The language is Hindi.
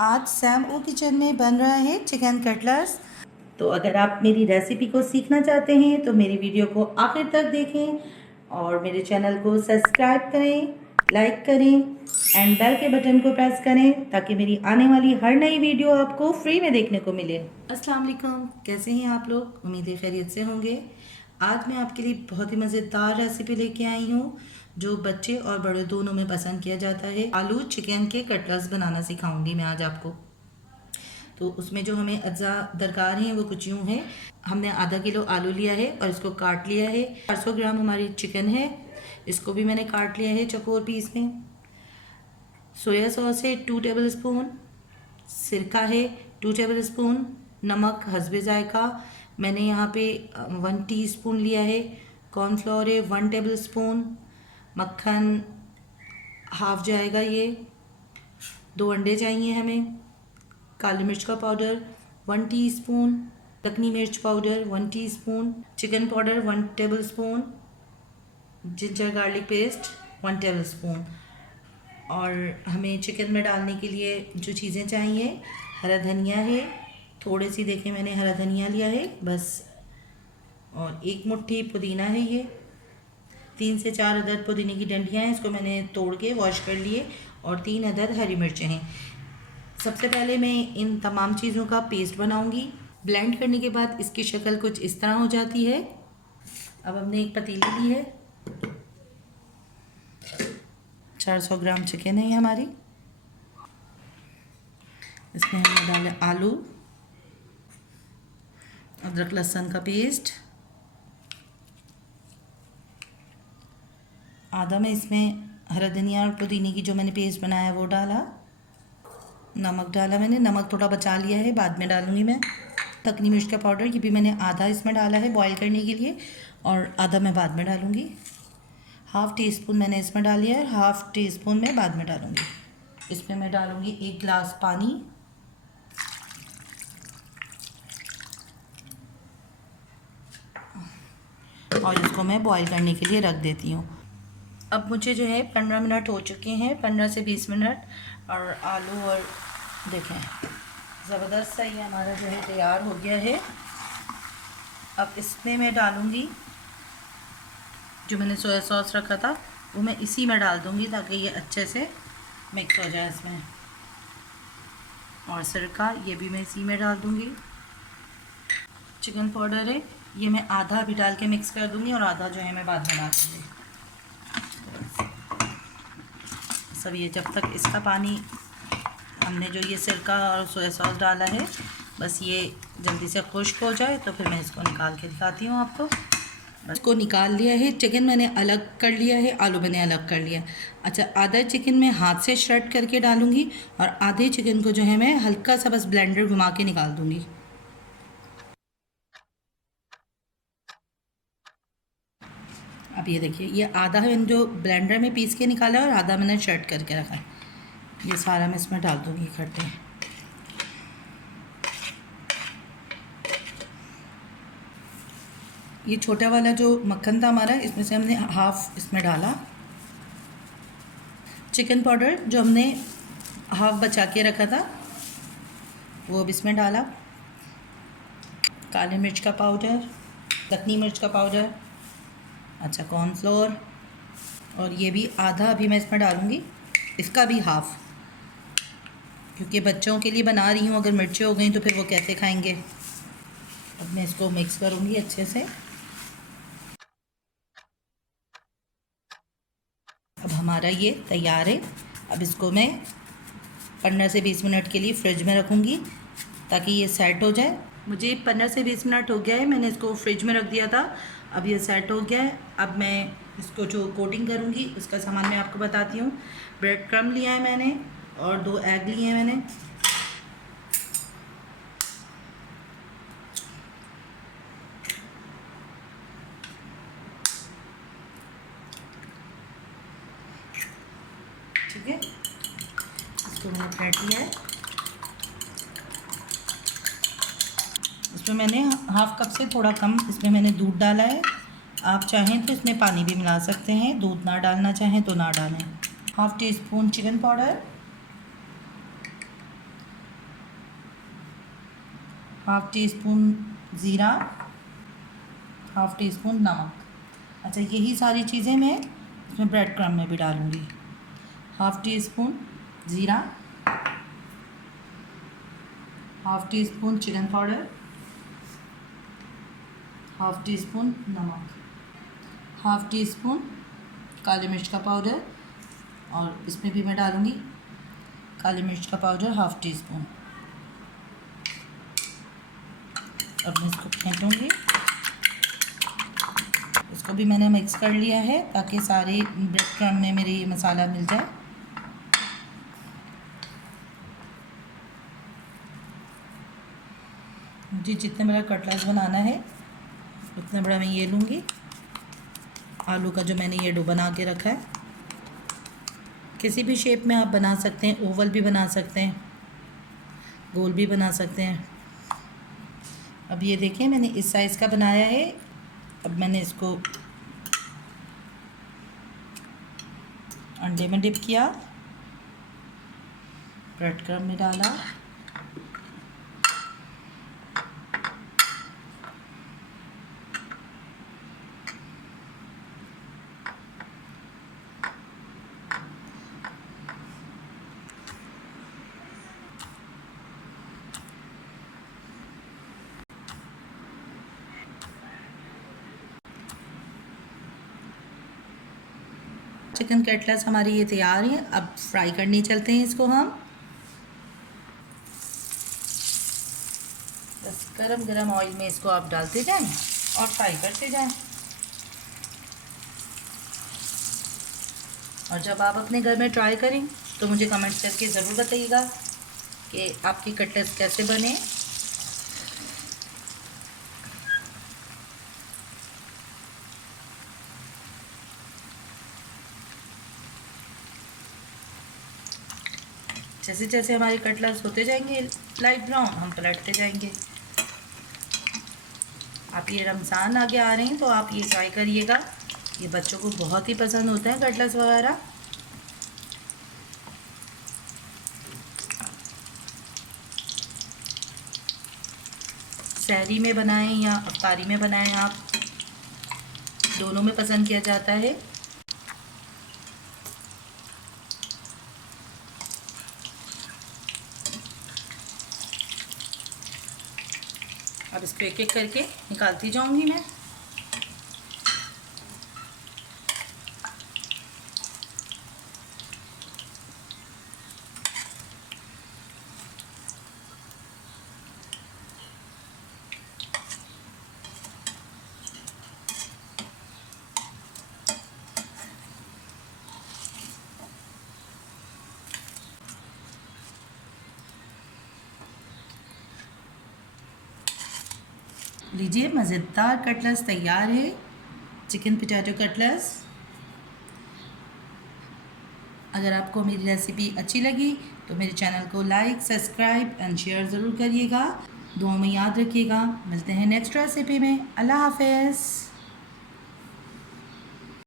आज सैम ओ किचन में बन रहा है चिकन कटलेट्स। तो अगर आप मेरी रेसिपी को सीखना चाहते हैं तो मेरी वीडियो को आखिर तक देखें और मेरे चैनल को सब्सक्राइब करें, लाइक करें एंड बेल के बटन को प्रेस करें ताकि मेरी आने वाली हर नई वीडियो आपको फ्री में देखने को मिले। अस्सलाम वालेकुम, कैसे हैं आप लोग? उम्मीद है खैरियत से होंगे। आज मैं आपके लिए बहुत ही मज़ेदार रेसिपी लेके आई हूँ जो बच्चे और बड़े दोनों में पसंद किया जाता है। आलू चिकन के कटलेट्स बनाना सिखाऊंगी मैं आज आपको। तो उसमें जो हमें अज्जा दरकार हैं वो कुछ यूँ हैं। हमने आधा किलो आलू लिया है और इसको काट लिया है। 400 ग्राम हमारी चिकन है, इसको भी मैंने काट लिया है चौकोर पीस में। सोया सॉस है 2 टेबल स्पून, सिरका है 2 टेबल स्पून, नमक हस्बे जायका मैंने यहाँ पे 1 टीस्पून लिया है। कॉर्नफ्लोर है 1 टेबल स्पून, मक्खन हाफ जाएगा ये। 2 अंडे चाहिए हमें। काली मिर्च का पाउडर 1 टीस्पून, दखनी मिर्च powder 1 teaspoon, chicken powder 1 table spoon, ginger garlic paste 1 table spoon. और हमें चिकन में डालने के लिए जो चीज़ें चाहिए, हरा धनिया है थोड़ी सी, देखिए मैंने हरा धनिया लिया है बस, और 1 मुट्ठी पुदीना है ये। 3 से 4 अदद पुदीने की डंडियाँ हैं, इसको मैंने तोड़ के वॉश कर लिए। और 3 अदद हरी मिर्चें हैं। सबसे पहले मैं इन तमाम चीज़ों का पेस्ट बनाऊंगी। ब्लेंड करने के बाद इसकी शक्ल कुछ इस तरह हो जाती है। अब हमने एक पतीली ली है, 400 ग्राम चिकन है ये हमारी। इसमें हमने डाले आलू, अदरक लहसुन का पेस्ट, आधा में इसमें हरा धनिया और पुदीने की जो मैंने पेस्ट बनाया वो डाला। नमक डाला मैंने, नमक थोड़ा बचा लिया है, बाद में डालूंगी मैं। दखनी मिर्च का पाउडर ये भी मैंने आधा इसमें डाला है बॉईल करने के लिए, और आधा मैं बाद में डालूंगी। हाफ़ टी स्पून मैंने इसमें डाली है और हाफ़ टी स्पून मैं बाद में डालूंगी। इसमें मैं डालूंगी 1 गिलास पानी। और इसको मैं बॉईल करने के लिए रख देती हूँ। अब मुझे जो है 15 मिनट हो चुके हैं, 15 से 20 मिनट, और आलू और देखें ज़बरदस्त सा ये हमारा जो है तैयार हो गया है। अब इसमें मैं डालूँगी जो मैंने सोया सॉस रखा था वो मैं इसी में डाल दूँगी ताकि ये अच्छे से मिक्स हो जाए इसमें। और सिरका ये भी मैं इसी में डाल दूँगी। चिकन पाउडर है ये मैं आधा भी डाल के मिक्स कर दूँगी और आधा जो है मैं बाद में डाल दूँगी। सब ये जब तक इसका पानी, हमने जो ये सिरका और सोया सॉस डाला है, बस ये जल्दी से खुश्क हो जाए तो फिर मैं इसको निकाल के दिखाती हूँ आपको। इसको निकाल लिया है, चिकन मैंने अलग कर लिया है, आलू मैंने अलग कर लिया। अच्छा, आधा चिकन मैं हाथ से श्रेड करके डालूँगी और आधे चिकन को जो है मैं हल्का सा बस ब्लेंडर घुमा के निकाल दूँगी। अब ये देखिए, ये आधा मैंने जो ब्लेंडर में पीस के निकाला है और आधा मैंने श्रेड करके रखा है। ये सारा मैं इसमें डाल दूँगी इकट्ठे। ये छोटा वाला जो मक्खन था हमारा, इसमें से हमने हाफ़ इसमें डाला। चिकन पाउडर जो हमने हाफ़ बचा के रखा था वो अब इसमें डाला। काली मिर्च का पाउडर, दखनी मिर्च का पाउडर, अच्छा कॉर्नफ्लोर, और ये भी आधा अभी मैं इसमें डालूँगी, इसका भी हाफ़, क्योंकि बच्चों के लिए बना रही हूँ। अगर मिर्चें हो गई तो फिर वो कैसे खाएंगे। अब मैं इसको मिक्स करूँगी अच्छे से। अब हमारा ये तैयार है। अब इसको मैं 15 से 20 मिनट के लिए फ्रिज में रखूँगी ताकि ये सेट हो जाए। मुझे 15 से 20 मिनट हो गया है, मैंने इसको फ्रिज में रख दिया था। अब ये सेट हो गया है। अब मैं इसको जो कोटिंग करूँगी उसका सामान मैं आपको बताती हूँ। ब्रेड क्रम्ब लिया है मैंने और 2 एग लिए हैं मैंने। ठीक है, इसको मैंने फेंट लिया है। इसमें मैंने हाफ़ कप से थोड़ा कम इसमें मैंने दूध डाला है। आप चाहें तो इसमें पानी भी मिला सकते हैं, दूध ना डालना चाहें तो ना डालें। Half tea spoon chicken powder, half tea spoon ज़ीरा, हाफ़ टी स्पून नमक। अच्छा, यही सारी चीज़ें मैं इसमें ब्रेड क्रम्ब में भी डालूँगी। हाफ़ टी स्पून ज़ीरा, half tea spoon chicken powder, half tea spoon नमक, हाफ़ टी स्पून काली मिर्च का पाउडर, और इसमें भी मैं डालूँगी काली मिर्च का पाउडर हाफ़ टी स्पून। अब मैं इसको फेंटूँगी। इसको भी मैंने मिक्स कर लिया है ताकि सारे ब्रेड क्रम्ब में मेरे ये मसाला मिल जाए। मुझे जितना बड़ा कटलेट्स बनाना है उतना बड़ा मैं ये लूँगी, आलू का जो मैंने ये डो बना के रखा है। किसी भी शेप में आप बना सकते हैं, ओवल भी बना सकते हैं, गोल भी बना सकते हैं। अब ये देखिए मैंने इस साइज़ का बनाया है। अब मैंने इसको अंडे में डिप किया, ब्रेड क्रम्ब में डाला, चिकन कटलेट्स हमारी ये तैयार है। अब फ्राई करने चलते हैं इसको हम। बस गरम गरम ऑयल में इसको आप डालते जाएं और फ्राई करते जाएं। और जब आप अपने घर में ट्राई करें तो मुझे कमेंट्स करके ज़रूर बताइएगा कि आपकी कटलेट्स कैसे बने। जैसे जैसे हमारे कटलेट्स होते जाएंगे लाइट ब्राउन, हम पलटते जाएंगे। आप ये रमज़ान आगे आ रहे हैं तो आप ये ट्राई करिएगा, ये बच्चों को बहुत ही पसंद होता है कटलेट्स वगैरह। सहरी में बनाएं या अफ्तारी में बनाएं, आप दोनों में पसंद किया जाता है। अब इसको एक एक करके निकालती जाऊंगी मैं। लीजिए, मज़ेदार कटलेट्स तैयार है, चिकन पोटैटो कटलेट्स। अगर आपको मेरी रेसिपी अच्छी लगी तो मेरे चैनल को लाइक, सब्सक्राइब एंड शेयर ज़रूर करिएगा। दुआ में याद रखिएगा। मिलते हैं नेक्स्ट रेसिपी में। अल्लाह हाफ़िज़।